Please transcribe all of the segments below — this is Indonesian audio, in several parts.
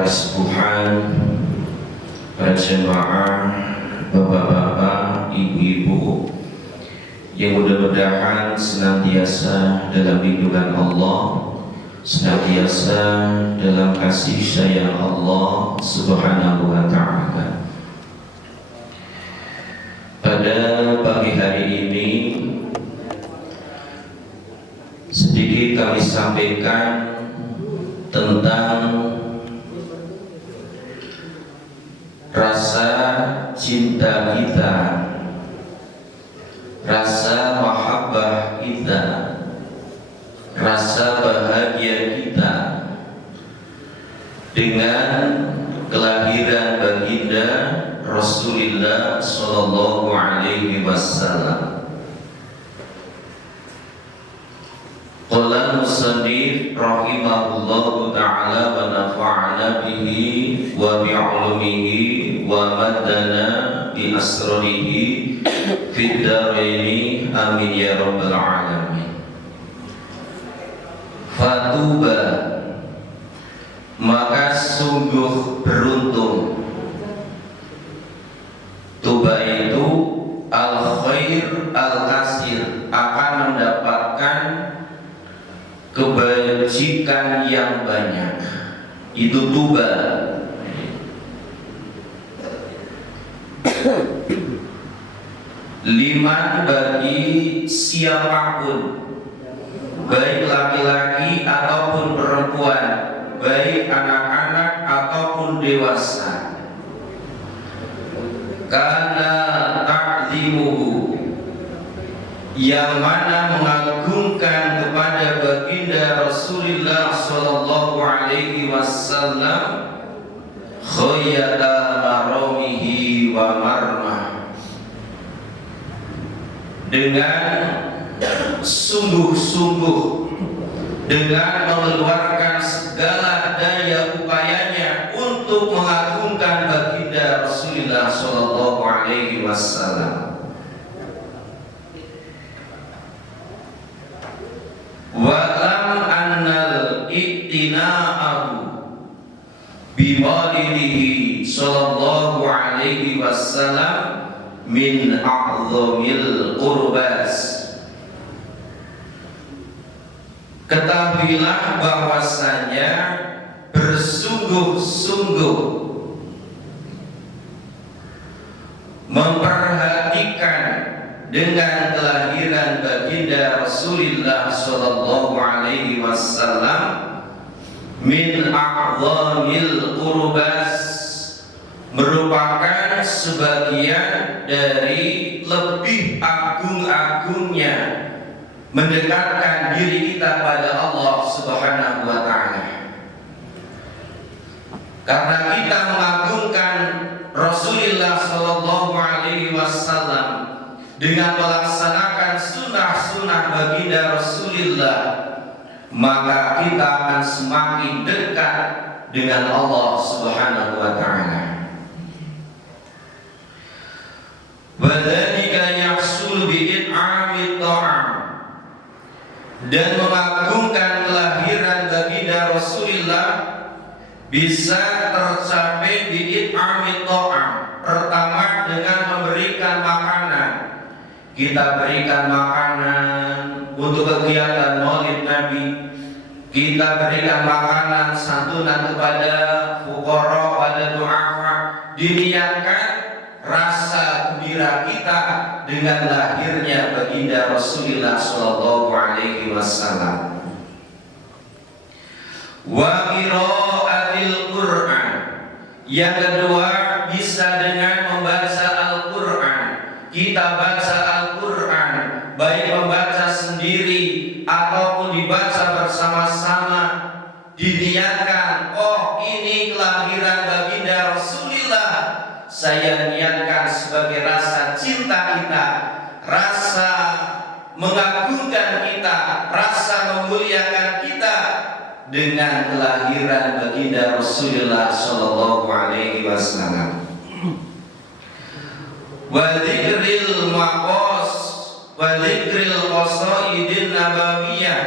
para kesepuhan, para jemaah, bapak-bapak, ibu-ibu yang mudah-mudahan senantiasa dalam lindungan Allah, senantiasa dalam kasih sayang Allah Subhanahu wa Ta'ala. Pada pagi hari ini sedikit kami sampaikan tentang rasa cinta kita, rasa mahabbah kita, rasa bahagia kita dengan kelahiran baginda Rasulullah Sallallahu Alaihi Wasallam. Qala musannif rahimahullahu ta'ala wa nafa'ana bihi wa bi'ulumihi wa madana bi asrarihi fid dharaini amin ya rabbal alamin. Fatuba, maka sungguh beruntung. Tuba itu al-khair al-kasir, akan mendapatkan kebajikan yang banyak. Itu tuba. Liman, bagi siapapun, baik laki-laki ataupun perempuan, baik anak-anak ataupun dewasa. Karena ta'zimuhu, yang mana mengagungkan kepada baginda Rasulullah Sallallahu Alaihi Wasallam, khayata maramihi wa marmah, dengan sungguh-sungguh, dengan mengeluarkan segala daya upayanya untuk mengagungkan baginda Rasulullah Sallallahu Alaihi Wasallam. Wa'lam annal iktina'ahu biwalidihi Sallallahu Alaihi Wasallam min a'zamil qurbas. Ketahuilah bahwasanya bersungguh-sungguh memperhatikan dengan kelahiran baginda Rasulullah Sallallahu Alaihi Wasallam min a'zamil qurbas, merupakan sebagian dari lebih agung-agungnya mendekatkan diri kita pada Allah Subhanahu wa Ta'ala. Karena kita mengagungkan Rasulullah Sallallahu Alaihi Wasallam dengan melaksanakan sunnah-sunnah baginda Rasulullah, maka kita akan semakin dekat dengan Allah Subhanahu wa Ta'ala. Wadzalika yahsul bi'in'amit ta'am, dan mengagungkan kelahiran baginda Rasulullah bisa tercapai bi'in'amit ta'am. Pertama, dengan memberikan makanan. Kita berikan makanan untuk kegiatan Maulid Nabi, kita berikan makanan santunan kepada fuqara, pada du'afa, diniatkan rasa gembira kita dengan lahirnya baginda Rasulullah Sallallahu Alaihi Wasallam. Wa qira'atil Qur'an, yang kedua bisa dengan membaca Al-Quran. Kita baca Al-Quran, baik membaca sendiri ataupun dibaca bersama-sama, diniatkan, oh ini kelahiran baginda Rasulullah, saya niatkan sebagai rasa cinta kita, rasa mengagungkan kita, rasa memuliakan kita dengan kelahiran baginda Rasulullah Sallallahu Alaihi Wasallam. Wa dzikril maqas wa dzikril qasaidin nabawiyah,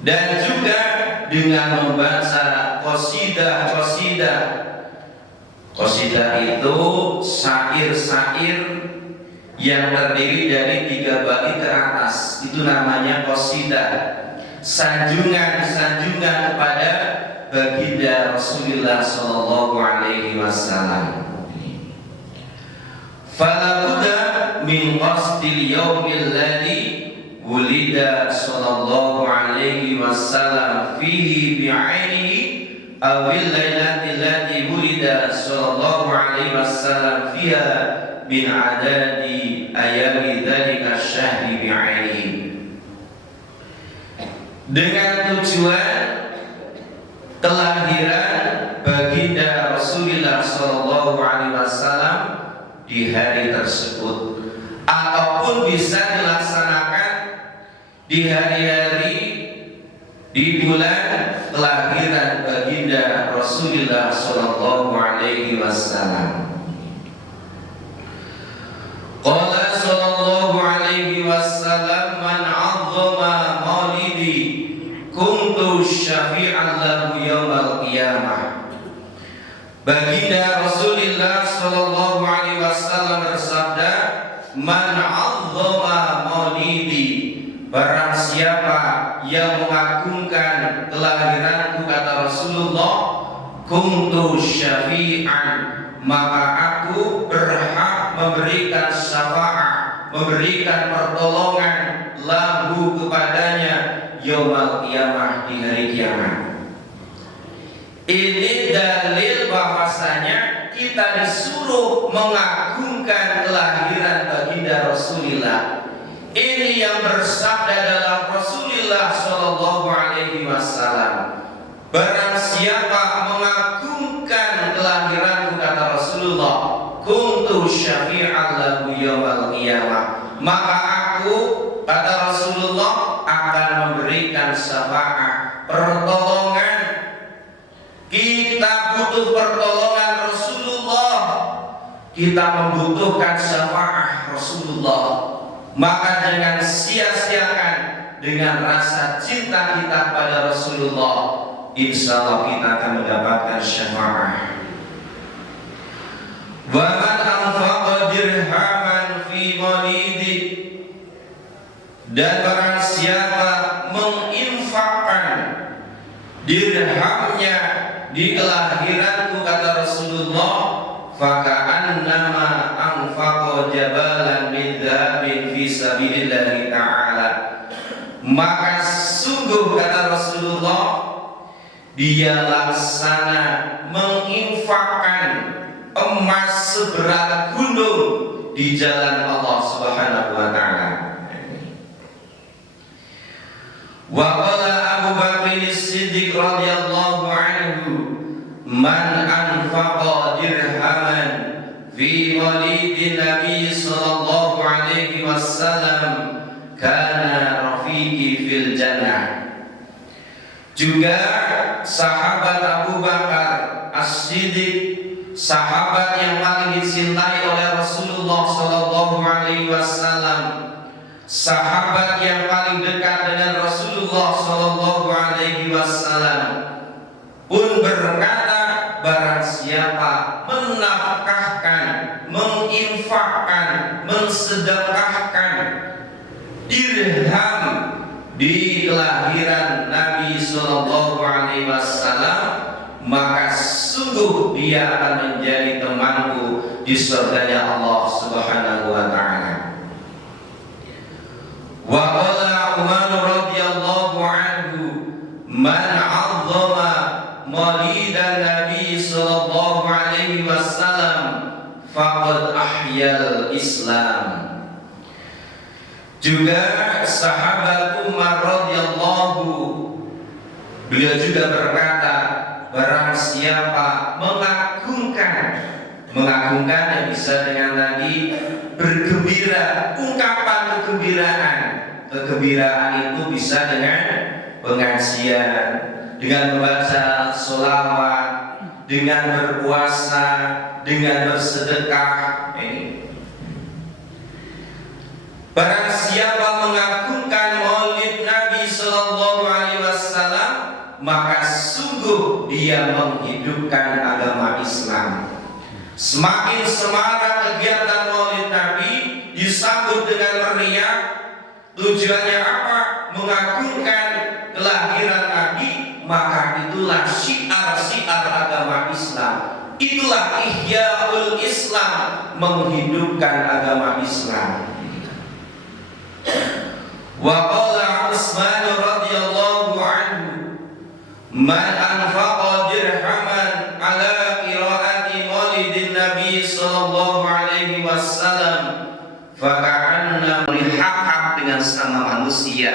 dan juga dengan membaca qasidah. Qasidah itu syair-syair yang terdiri dari 3 bait ke atas, itu namanya qasidah. Sanjungan kepada baginda Rasulullah sallallahu alaihi wasallam. Fala budda min qasdil yaumil ladzi wulida sallallahu alaihi wasallam fihi bi'ainihi awil lailatil ladzi wulida sallallahu alaihi wasallam fiha min adadi ayami dzalika syahri bi'ainihi. Dengan tujuan kelahiran baginda Rasulullah sallallahu alaihi wasallam di hari tersebut, ataupun bisa dilaksanakan di hari-hari di bulan kelahiran baginda Rasulullah sallallahu alaihi wasallam. Qala sallallahu alaihi wasallam, man 'azzama maulidi kuntu syafi'an lahu yaumal qiyamah. Baginda Rasulullah sallallahu alaihi wasallam bersabda, man 'azzama maulidi, barang siapa yang mengagungkan kelahiranku, kata Rasulullah, kuntu syafi'an, maka aku berhak memberikan syafaat, memberikan pertolongan lahu kepadanya yaumal qiyamah, di hari kiamat. Ini dalil bahwasanya kita disuruh mengagungkan kelahiran baginda Rasulullah. Ini yang bersabda adalah Rasulullah sallallahu alaihi wasallam. Barang siapa mengagungkan kelahiranku, kata Rasulullah, kuntu syafi'an lahu yaumal qiyamah, maka aku, kata Rasulullah, akan memberikan syafaat, pertolongan. Kita butuh pertolongan Rasulullah, kita membutuhkan syafaat Rasulullah, maka jangan sia-siakan dengan rasa cinta kita pada Rasulullah. Insya Allah kita akan mendapatkan syafaat. Wa man anfaqa dirhaman fi maulidi, dan barang siapa menginfakkan dirhamnya di kelahiranku, kata Rasulullah, faka'annama anfaqa jabalan min dhahabin fi sabilillahi ta'ala, maka sungguh, kata Rasulullah, dia laksana menginfakkan emas seberat gunung di jalan Allah Subhanahu wa ta'ala. Wa qala Abu Bakr As-Siddiq radhiyallahu anhu, man anfaqa dirhaman fi maulidin Nabi sallallahu alaihi wasallam kana rafiqi fil jannah. Juga sahabat Abu Bakar As-Siddiq, sahabat yang paling dicintai oleh Rasulullah sallallahu alaihi wasallam, sahabat yang paling dekat dengan Rasulullah sallallahu alaihi wasallam, pun berkata, barang siapa menafkahkan, menginfakkan, mensedekahkan dirham di kelahiran Nabi sallallahu alaihi wasallam, maka sungguh dia akan menjadi temanku di surganya Allah Subhanahu wa ta'ala. Wa qala Umar radhiyallahu anhu, man 'azzama maulidan Nabi sallallahu alaihi wasallam faqad ahyal Islam. Juga sahabat Umar radhiyallahu, beliau juga berkata, barang siapa mengagungkan yang bisa dengan tadi bergembira, ungkapan kegembiraan. Kegembiraan itu bisa dengan pengajian, dengan membaca sholawat, dengan berpuasa, dengan bersedekah. Barang siapa mengagungkan maulid Nabi sallallahu alaihi wasallam, maka sungguh dia menghidupkan agama Islam. Semakin semarak kegiatan Maulid Nabi, disambut dengan meriah. Tujuannya apa? Mengagungkan kelahiran Nabi. Maka itulah syiar-syiar agama Islam. Itulah Ihya'ul Islam, menghidupkan agama Islam. Wa qala Utsman radhiyallahu anhu, man anfaqa dirhaman ala qiraati maulidin Nabi sallallahu alaihi wasallam faka'anna murihak dengan sama manusia,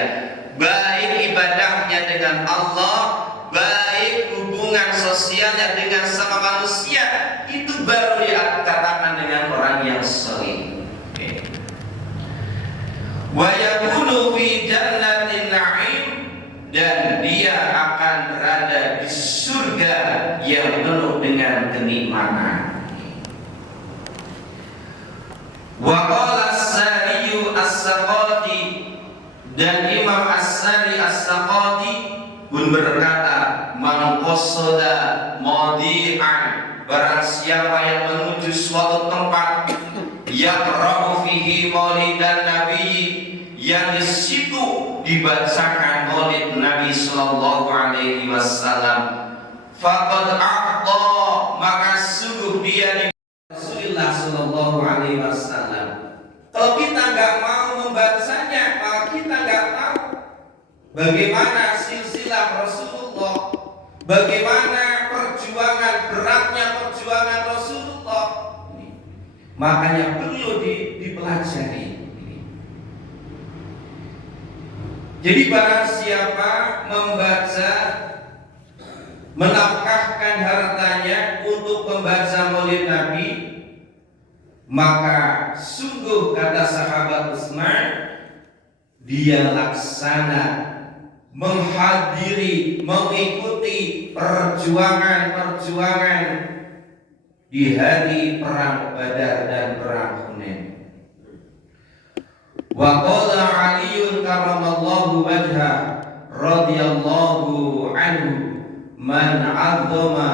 baik ibadahnya dengan Allah, baik hubungan sosialnya dengan sama manusia, itu baru dikatakan dengan orang yang sholih. Wa yakunu fi jannatin na'im, dan dia akan berada di surga yang penuh dengan kenikmatan. Wa qala as-Sariyu as-Saqati, dan Imam As-Sari as-Saqati pun berkata, man qasada madi'an, barang siapa yang menuju suatu tempat yaqra'u fihi maulidan nabi, yang di situ dibacakan maulid Nabi sallallahu alaihi wasallam, faqad a'ta, maka sungguh dia di Rasulullah sallallahu alaihi wasallam. Kalau kita nggak mau membacanya, maka kita nggak tahu bagaimana silsilah Rasulullah, bagaimana perjuangan, beratnya perjuangan Rasulullah. Makanya perlu dipelajari. Jadi barang siapa membaca, menafkahkan hartanya untuk membaca maulid Nabi, maka sungguh kata sahabat Utsman, dia laksana menghadiri, mengikuti perjuangan-perjuangan di hari perang Badar dan perang Hunain. Wa qala Ali karramallahu wajhah radhiyallahu anhu, man 'azzama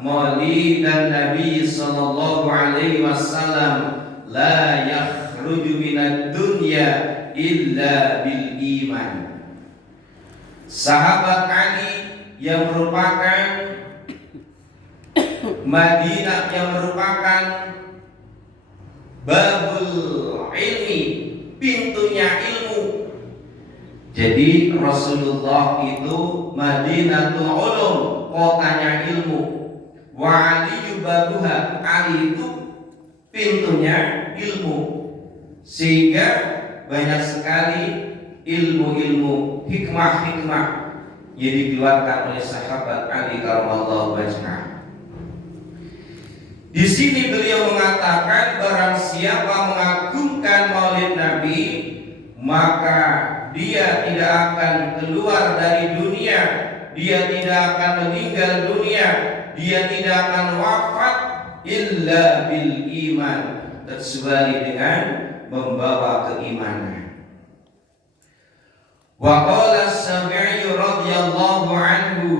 maulidan Nabi sallallahu alaihi wasallam la yakhruju minad dunya illa bil iman. Sahabat Ali yang merupakan Madinah, yang merupakan babul ilmi, pintunya ilmu. Jadi Rasulullah itu Madinatul Ulum, kotanya ilmu. Wa Ali babuha, Ali itu pintunya ilmu. Sehingga banyak sekali ilmu-ilmu, hikmah-hikmah yang dikeluarkan oleh sahabat Ali karramallahu wajhah. Di sini beliau mengatakan, barang siapa mengagungkan maulid Nabi, maka dia tidak akan keluar dari dunia, dia tidak akan meninggal dunia, dia tidak akan wafat illa bil iman, kecuali dengan membawa keimanan. Wa qala as-Sami'i radhiyallahu anhu,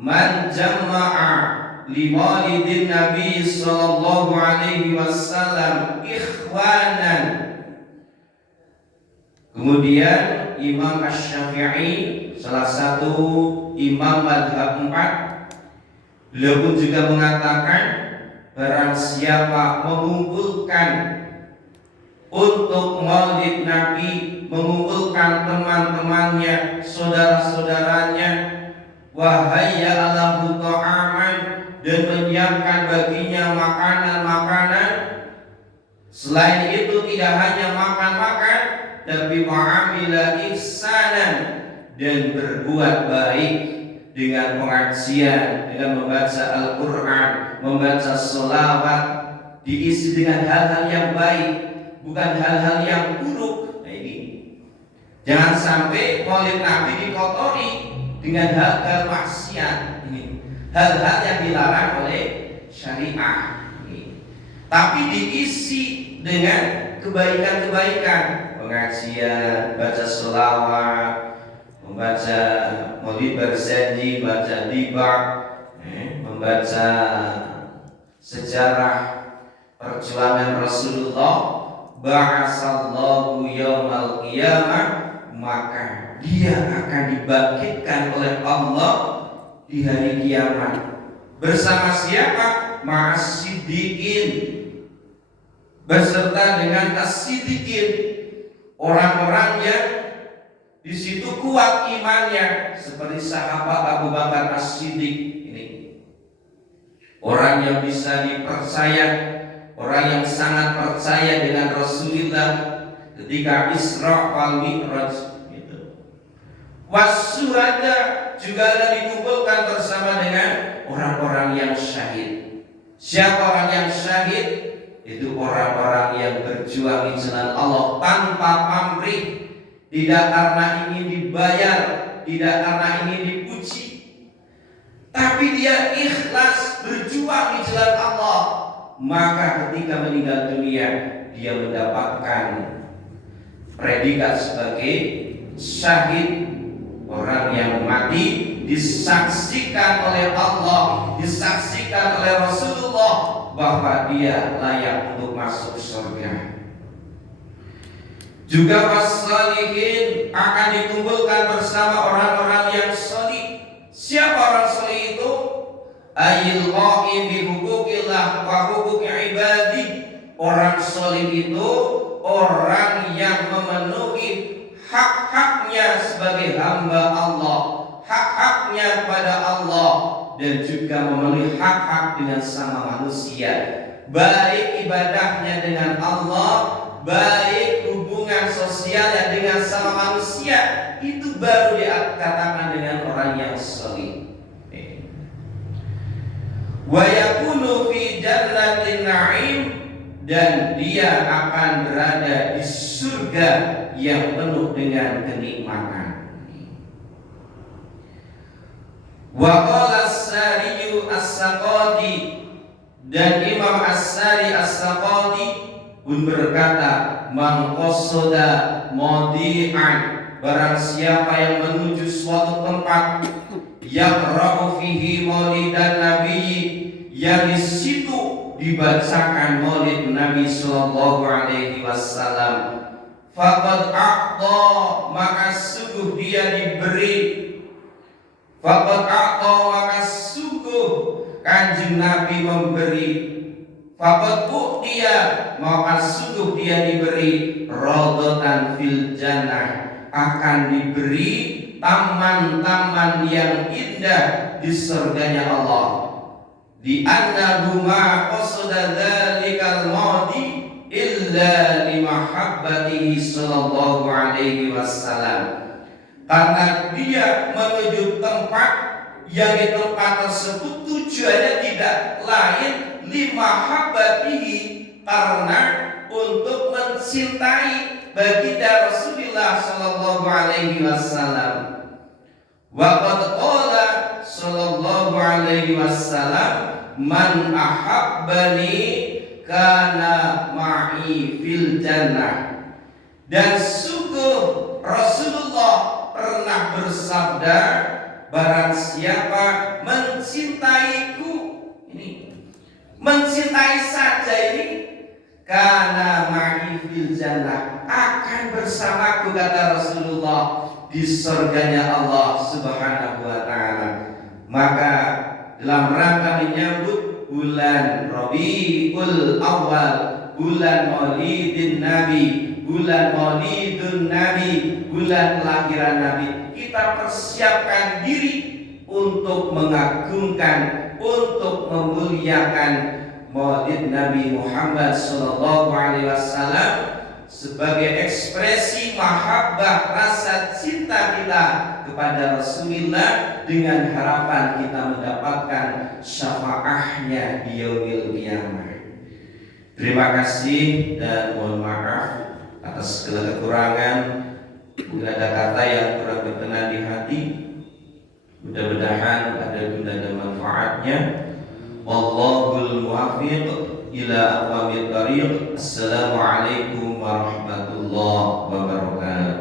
man jama'a li maulidin Nabi sallallahu alaihi wasallam ikhwanan. Kemudian Imam Asy-Syafi'i, salah satu imam mazhab 4, beliau pun juga mengatakan, barang siapa mengumpulkan untuk maulid Nabi, mengumpulkan teman-temannya, saudara-saudaranya, wahayya alahu ta'aman, dan menyiapkan baginya makanan-makanan. Selain itu tidak hanya makan-makan, tapi wa'amila ihsanan, dan berbuat baik dengan pengajian, dengan membaca Al-Quran, membaca sholawat, diisi dengan hal-hal yang baik, bukan hal-hal yang buruk. Nah ini, jangan sampai maulid Nabi dikotori dengan hal-hal maksiat. Ini hal-hal yang dilarang oleh syariah. Ini, tapi diisi dengan kebaikan-kebaikan, pengajian, baca sholawat, membaca maulid berjanji, baca dibak, membaca sejarah perjuangan Rasulullah, ba'asallahu yaumal qiyamah, maka dia akan dibangkitkan oleh Allah di hari kiamat. Bersama siapa? Ma'as-siddiqin, beserta dengan as-siddiqin, orang-orang yang di situ kuat imannya, seperti sahabat Abu Bakar As-Siddiq ini. Orang yang bisa dipercaya, orang yang sangat percaya dengan Rasulullah ketika Isra wal Mi'raj itu. Wasyuhada juga ada dikumpulkan bersama dengan orang-orang yang syahid. Siapa orang yang syahid? Itu orang-orang yang berjuang di jalan Allah tanpa pamrih, tidak karena ingin dibayar, tidak karena ingin dipuji, tapi dia ikhlas berjuang di jalan Allah. Maka ketika meninggal dunia, dia mendapatkan predikat sebagai syahid, orang yang mati disaksikan oleh Allah, disaksikan oleh Rasulullah bahwa dia layak untuk masuk surga. Juga was-shalihin akan dikumpulkan bersama orang-orang yang salih. Siapa orang salih itu? Ayil qa'im bi huquqillah wa huquqi ibadi. Orang salih itu orang yang memenuhi hak-haknya sebagai hamba Allah, hak-haknya kepada Allah, dan juga memenuhi hak-hak dengan sama manusia, baik ibadahnya dengan Allah, baik hubungan sosialnya dengan sama manusia. Itu baru dikatakan dengan orang yang salih. Wa yakunu fi jannatin na'im, dan dia akan berada di surga yang penuh dengan kenikmatan. Wa qala as-Sariyu as-Saqati, dan Imam As-Sari as-Saqati pun berkata, man qasada madi'an, barang siapa yang menuju suatu tempat yaqra'u fihi maulidan nabiyyi, yang di situ dibacakan maulid Nabi sallallahu alaihi wasallam, faqad a'ta, maka sungguh dia diberi, faqad a'ta, maka sungguh Kanjeng Nabi memberi, faqad u'tiya, maka sungguh dia diberi radatan fil jannah, akan diberi taman-taman yang indah di surganya Allah. Di annahu ma qasada dzalikal madi illa limahabbatihi sallallahu alaihi wasallam, karena dia menuju tempat yang di tempat tersebut tujuannya tidak lain limahabbatihi, karena untuk mencintai baginda Rasulullah sallallahu alaihi wasallam. Wa qad qala sallallahu alaihi wasallam, man ahabbani kana ma'i fil jannah, dan sungguh Rasulullah pernah bersabda, barang siapa mencintaiku, ini mencintai saja ini, kana ma'i fil jannah, akan bersamaku, kata Rasulullah, di surganya Allah subhanahu wa ta'ala. Maka dalam rangka menyambut bulan Rabiul Awal, bulan Maulidin Nabi, bulan Maulidun Nabi, bulan kelahiran Nabi, kita persiapkan diri untuk mengagungkan, untuk memuliakan Maulid Nabi Muhammad sallallahu alaihi wasallam sebagai ekspresi mahabbah, rasa cinta kita kepada Rasulullah, dengan harapan kita mendapatkan syafaatnya di yaumil qiyamah. Terima kasih dan mohon maaf atas segala kekurangan. Bila ada kata yang kurang berkenan di hati, mudah-mudahan ada guna dan manfaatnya. Wallahul muwaffiq ila aqwamit thariq. Assalamualaikum warahmatullahi wabarakatuh.